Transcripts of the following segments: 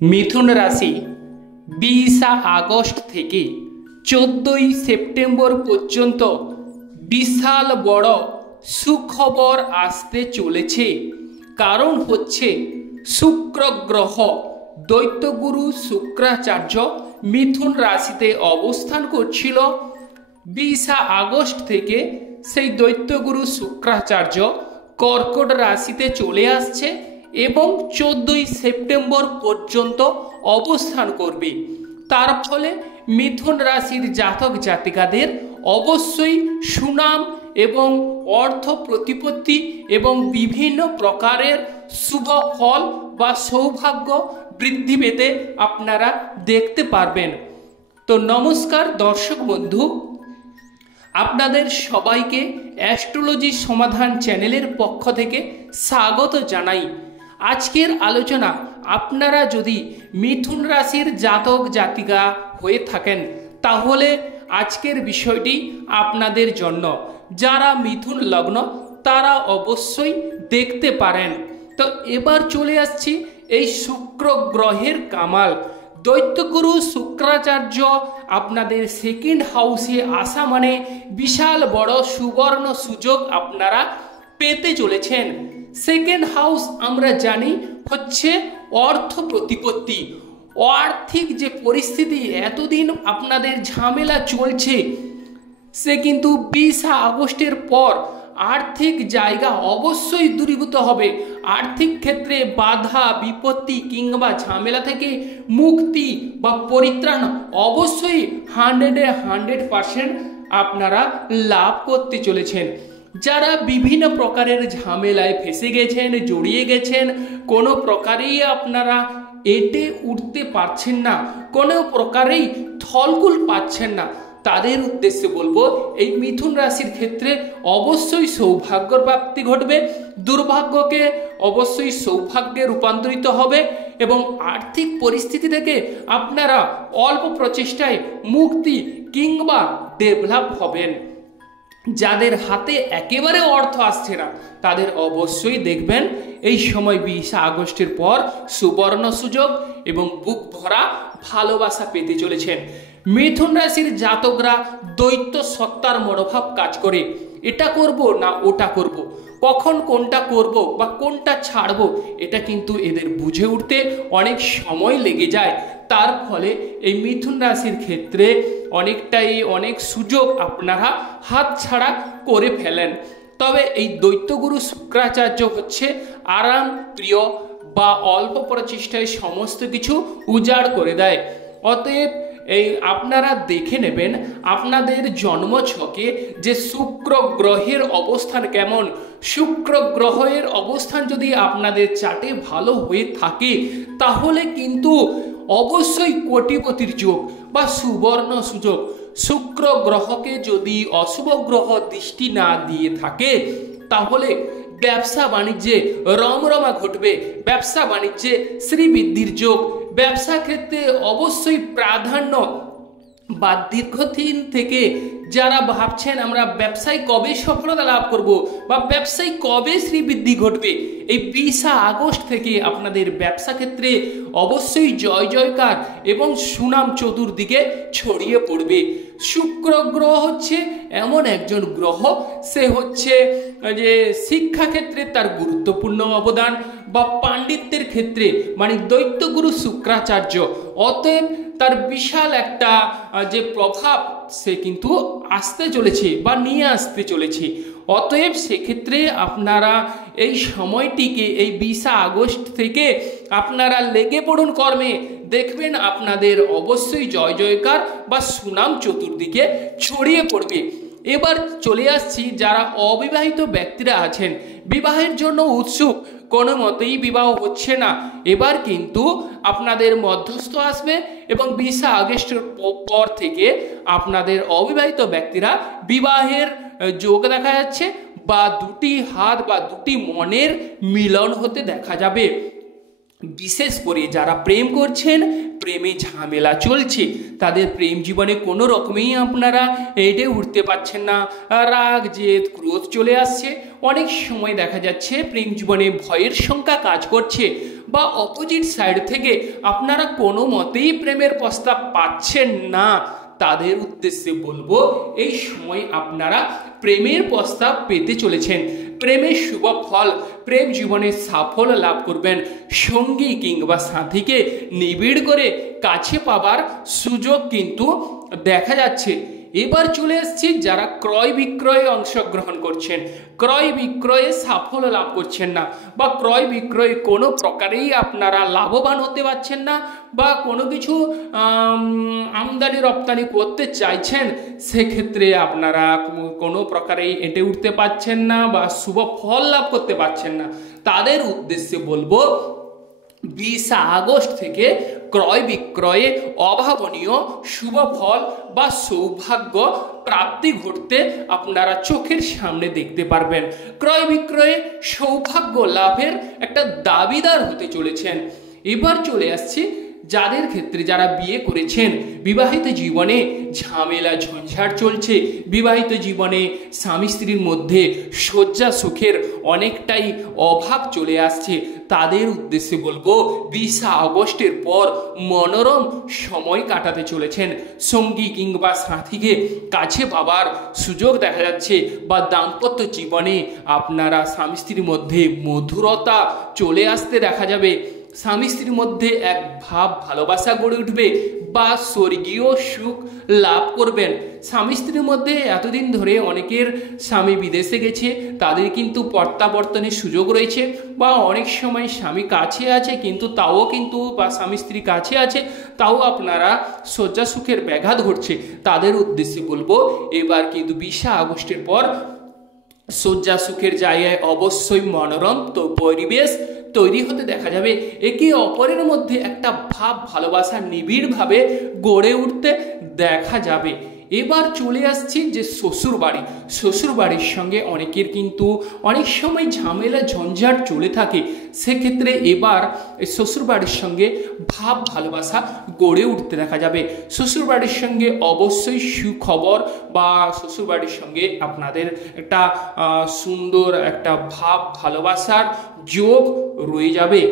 মিথুন রাশি 20 আগস্ট থেকে 14 সেপ্টেম্বর পর্যন্ত বিশাল বড় সুখবর আসতে চলেছে। কারণ হচ্ছে শুক্র গ্রহ দৈত্যগুরু শুক্রাচার্য মিথুন রাশিতে অবস্থান করছিল। 20 আগস্ট থেকে সেই দৈত্যগুরু শুক্রাচার্য কর্কট রাশিতে চলে আসছে এবং 14 সেপ্টেম্বর পর্যন্ত অবস্থান করবে। তার ফলে মিথুন রাশির জাতক জাতিকাদের অবশ্যই সুনাম এবং অর্থ প্রতিপত্তি এবং বিভিন্ন প্রকারের শুভ ফল বা সৌভাগ্য বৃদ্ধি পেতে আপনারা দেখতে পারবেন। তো নমস্কার দর্শক বন্ধু, আপনাদের সবাইকে অ্যাস্ট্রোলজি সমাধান চ্যানেলের পক্ষ থেকে স্বাগত জানাই। আজকের আলোচনা, আপনারা যদি মিথুন রাশির জাতক জাতিকা হয়ে থাকেন তাহলে আজকের বিষয়টি আপনাদের জন্য। যারা মিথুন লগ্ন তারা অবশ্যই দেখতে পারেন। তো এবার চলে আসছি এই শুক্র গ্রহের কামাল। দৈত্যগুরু শুক্রাচার্য আপনাদের সেকেন্ড হাউসে আসা মানে বিশাল বড় সুবর্ণ সুযোগ আপনারা পেতে চলেছেন। সেকেন্ড হাউস আমরা জানি হচ্ছে অর্থ প্রতিপত্তি। আর্থিক যে পরিস্থিতি এতদিন আপনাদের ঝামেলা চলছে, সে কিন্তু 20 আগস্টের পর আর্থিক জায়গা অবশ্যই দূরীভূত হবে। আর্থিক ক্ষেত্রে বাধা বিপত্তি কিংবা ঝামেলা থেকে মুক্তি বা পরিত্রাণ অবশ্যই 100% আপনারা লাভ করতে চলেছেন। যারা বিভিন্ন প্রকারের ঝামেলায় ফেসে গেছেন, জড়িয়ে গেছেন, কোনো প্রকারেই আপনারা এঁটে উঠতে পারছেন না, কোনো প্রকারেই ফলকুল পাচ্ছেন না, তাদের উদ্দেশ্যে বলবো এই মিথুন রাশির ক্ষেত্রে অবশ্যই সৌভাগ্যর প্রাপ্তি ঘটবে। দুর্ভাগ্যকে অবশ্যই সৌভাগ্যে রূপান্তরিত হবে এবং আর্থিক পরিস্থিতি থেকে আপনারা অল্প প্রচেষ্টায় মুক্তি কিংবা ডেভেলপ হবেন। যাদের হাতে একেবারে অর্থ আসছে না তাদের অবশ্যই দেখবেন এই সময় 20 আগস্টের পর সুবর্ণ সুযোগ এবং বুক ভরা ভালোবাসা পেতে চলেছেন। মিথুন রাশির জাতকরা দৈত্য সত্তার মনোভাব কাজ করে, এটা করব না ওটা করব, কখন কোনটা করব বা কোনটা ছাড়বো, এটা কিন্তু এদের বুঝে উঠতে অনেক সময় লেগে যায়। তার ফলে এই মিথুন রাশির ক্ষেত্রে অনেক সুযোগ আপনারা হাতছাড়া করে ফেলেন। তবে এই দৈত্যগুরু শুক্রাচার্য হচ্ছে আরাম প্রিয় বা অল্প প্রচেষ্টায় সমস্ত কিছু উজাড় করে দেয়। অতএব এই আপনারা দেখে নেবেন আপনাদের জন্মছকে যে শুক্র গ্রহের অবস্থান কেমন। শুক্র গ্রহের অবস্থান যদি আপনাদের চার্টে ভালো হয়ে থাকে তাহলে কিন্তু অবশ্যই কোটিপতির যোগ বা সুবর্ণ সুযোগ। শুক্র গ্রহকে যদি অশুভ গ্রহ দৃষ্টি না দিয়ে থাকে তাহলে ব্যবসা বাণিজ্যে রমরমা ঘটবে, ব্যবসা বাণিজ্যে শ্রীবৃদ্ধির যোগ, ব্যবসা ক্ষেত্রে অবশ্যই প্রাধান্য বা দীর্ঘদিন থেকে যারা ভাবছেন আমরা ব্যবসায় কবে সফলতা লাভ করব বা ব্যবসায় কবে শ্রীবৃদ্ধি ঘটবে, এই 20 আগস্ট থেকে আপনাদের ব্যবসা ক্ষেত্রে অবশ্যই জয় জয়কার এবং সুনাম চতুর্দিকে ছড়িয়ে পড়বে। শুক্র গ্রহ হচ্ছে এমন একজন গ্রহ, সে হচ্ছে যে শিক্ষাক্ষেত্রে তার গুরুত্বপূর্ণ অবদান বা পাণ্ডিত্যের ক্ষেত্রে মানে দৈত্যগুরু শুক্রাচার্য। অতএব তার বিশাল একটা যে প্রভাব সে কিন্তু আসতে চলেছে বা নিয়ে আসতে চলেছে। অতএব সেক্ষেত্রে আপনারা এই সময়টিকে এই 20 আগস্ট থেকে আপনারা লেগে পড়ুন কর্মে, দেখবেন আপনাদের অবশ্যই জয় জয়কার বা সুনাম চতুর্দিকে ছড়িয়ে পড়বে। এবার চলে আসছি যারা অবিবাহিত ব্যক্তিরা আছেন, বিবাহের জন্য উৎসুক, কোনো মতেই বিবাহ হচ্ছে না, এবার কিন্তু আপনাদের মধ্যস্থ আসবে এবং 20 আগস্টের পর থেকে আপনাদের অবিবাহিত ব্যক্তিরা বিবাহের যোগ দেখা যাচ্ছে বা দুটি হাত বা দুটি মনের মিলন হতে দেখা যাবে। বিশেষ করে যারা প্রেম করছেন, প্রেমে ঝামেলা চলছে, তাদের প্রেম জীবনে কোনো রকমেই আপনারা এটে উঠতে পারছেন না, রাগ জেদ ক্রোধ চলে আসছে। অনেক সময় দেখা যাচ্ছে প্রেম জীবনে ভয়ের সংখ্যা কাজ করছে, বা অপোজিট সাইড থেকে আপনারা কোনো মতেই প্রেমের প্রস্তাব পাচ্ছেন না। তাদের উদ্দেশ্যে বলবো, এই সময় আপনারা প্রেমের প্রস্তাব পেতে চলেছেন। প্রেমের শুভ ফল, প্রেম জীবনে সাফল্য লাভ করবেন। সঙ্গী কিংবা সাথীকে নিবিড় করে কাছে পাবার সুযোগ কিন্তু দেখা যাচ্ছে। এবার চলে আসছে যারা ক্রয় বিক্রয়ে অংশগ্রহণ করছেন, ক্রয় বিক্রয়ে সাফল্য লাভ করছেন না, বা ক্রয় বিক্রয়ে কোনো প্রকারেই আপনারা লাভবান হতে পারছেন না, বা কোনো কিছু আমদানি রপ্তানি করতে চাইছেন, সেক্ষেত্রে আপনারা কোনো প্রকারেই এঁটে উঠতে পারছেন না বা শুভ ফল লাভ করতে পারছেন না। তাদের উদ্দেশ্যে বলবো, 20 আগস্ট থেকে ক্রয় বিক্রয়ে অভাবনীয় শুভ ফল বা সৌভাগ্য প্রাপ্তি ঘটতে আপনারা চোখের সামনে দেখতে পারবেন। ক্রয় বিক্রয়ে সৌভাগ্য লাভের একটা দাবিদার হতে চলেছেন। এবার চলে আসছে যাদের ক্ষেত্রে যারা বিয়ে করেছেন, বিবাহিত জীবনে ঝামেলা ঝঞ্ঝাট চলছে, বিবাহিত জীবনে স্বামী স্ত্রীর মধ্যে শয্যা সুখের অনেকটাই অভাব চলে আসছে। তাদের উদ্দেশ্যে বলবো, 20 আগস্টের পর মনোরম সময় কাটাতে চলেছেন। সঙ্গী কিংবা সাথীকে কাছে পাবার সুযোগ দেখা যাচ্ছে, বা দাম্পত্য জীবনে আপনারা স্বামী স্ত্রীর মধ্যে মধুরতা চলে আসতে দেখা যাবে। স্বামী স্ত্রীর মধ্যে এক ভাব ভালোবাসা গড়ে উঠবে, বা স্বর্গীয় সুখ লাভ করবেন। স্বামী স্ত্রীর মধ্যে এতদিন ধরে অনেকের স্বামী বিদেশে গেছে, তাদের কিন্তু প্রত্যাবর্তনের সুযোগ রয়েছে, বা অনেক সময় স্বামী কাছে আছে কিন্তু তাও কিন্তু, বা স্বামী স্ত্রী কাছে আছে তাও আপনারা শয্যা সুখের ব্যাঘাত ঘটছে। তাদের উদ্দেশ্যে বলবো, এবার কিন্তু 20 আগস্টের পর শয্যা সুখের জায়গায় অবশ্যই মনোরম তো পরিবেশ তৈরি হতে দেখা যাবে। একে অপরের মধ্যে একটা ভাব ভালোবাসা নিবিড়ভাবে গড়ে উঠতে দেখা যাবে। এবার চলে আসছি যে শ্বশুর বাড়ি। শ্বশুর বাড়ির সঙ্গে অনেকের কিন্তু অনেক সময় ঝামেলা ঝঞ্ঝাট চলে থাকে, সেক্ষেত্রে এবার শ্বশুর বাড়ির সঙ্গে ভাব ভালোবাসা গড়ে উঠতে দেখা যাবে। শ্বশুর বাড়ির সঙ্গে অবশ্যই সুখবর, বা শ্বশুর বাড়ির সঙ্গে আপনাদের একটা সুন্দর একটা ভাব ভালোবাসার যোগ রয়ে যাবে।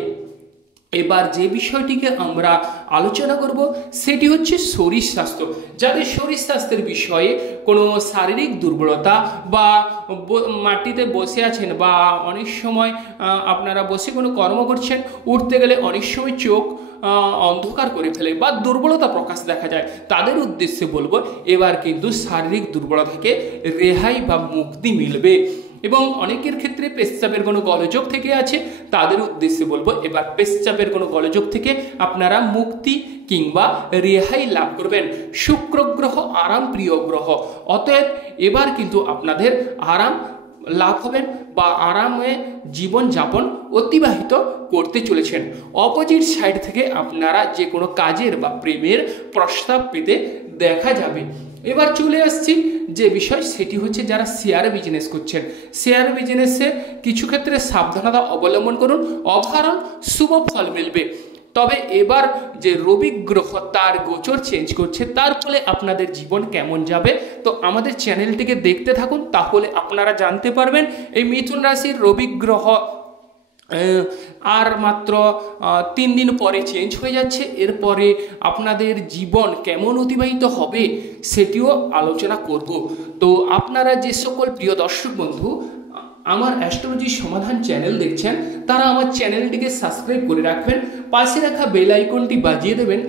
এবার যে বিষয়টিকে আমরা আলোচনা করব সেটি হচ্ছে শরীর স্বাস্থ্য। যাদের শরীর স্বাস্থ্যের বিষয়ে কোনো শারীরিক দুর্বলতা, বা মাটিতে বসে আছেন, বা অনেক সময় আপনারা বসে কোনো কর্ম করছেন, উঠতে গেলে অনেক সময় চোখ অন্ধকার করে ফেলে বা দুর্বলতা প্রকাশ দেখা যায়, তাদের উদ্দেশ্যে বলবো, এবার কিন্তু শারীরিক দুর্বলতা থেকে রেহাই বা মুক্তি মিলবে। এবং অনেকের ক্ষেত্রে পেচ্ছাপের কোনো গোলযোগ থেকে আছে, তাদের উদ্দেশ্যে বলবো, এবার পেচ্ছাপের কোনো গোলযোগ থেকে আপনারা মুক্তি কিংবা রেহাই লাভ করবেন। শুক্র গ্রহ আরাম প্রিয় গ্রহ, অতএব এবার কিন্তু আপনাদের আরাম লাভ হবেন, বা আরামে জীবনযাপন অতিবাহিত করতে চলেছেন। অপোজিট সাইড থেকে আপনারা যে কোনো কাজের বা প্রেমের প্রস্তাব পেতে দেখা যাবে। এবার চলে আসছি যে বিষয়, সেটি হচ্ছে যারা শেয়ার বিজনেস করছেন। শেয়ার বিজনেসে কিছু ক্ষেত্রে সাবধানতা অবলম্বন করুন, ওভারঅল শুভ ফল মিলবে। তবে এবার যে রবি গ্রহ তার গোচর চেঞ্জ করছে, তার ফলে আপনাদের জীবন কেমন যাবে, তো আমাদের চ্যানেলটিকে দেখতে থাকুন, তাহলে আপনারা জানতে পারবেন। এই মিথুন রাশির রবি গ্রহ আর মাত্র 3 দিন পরে চেঞ্জ হয়ে যাচ্ছে। এরপরে আপনাদের জীবন কেমন অতিবাহিত হবে সেটিও আলোচনা করব। তো আপনারা যে সকল প্রিয় দর্শক বন্ধু আমার অ্যাস্ট্রোলজি সমাধান চ্যানেল দেখছেন, তারা আমার চ্যানেলটিকে সাবস্ক্রাইব করে রাখবেন, পাশে রাখা বেল আইকনটি বাজিয়ে দেবেন,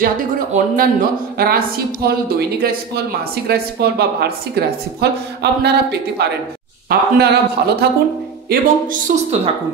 যাতে করে অন্যান্য রাশিফল, দৈনিক রাশিফল, মাসিক রাশিফল বা বার্ষিক রাশিফল আপনারা পেতে পারেন। আপনারা ভালো থাকুন এবং সুস্থ থাকুন।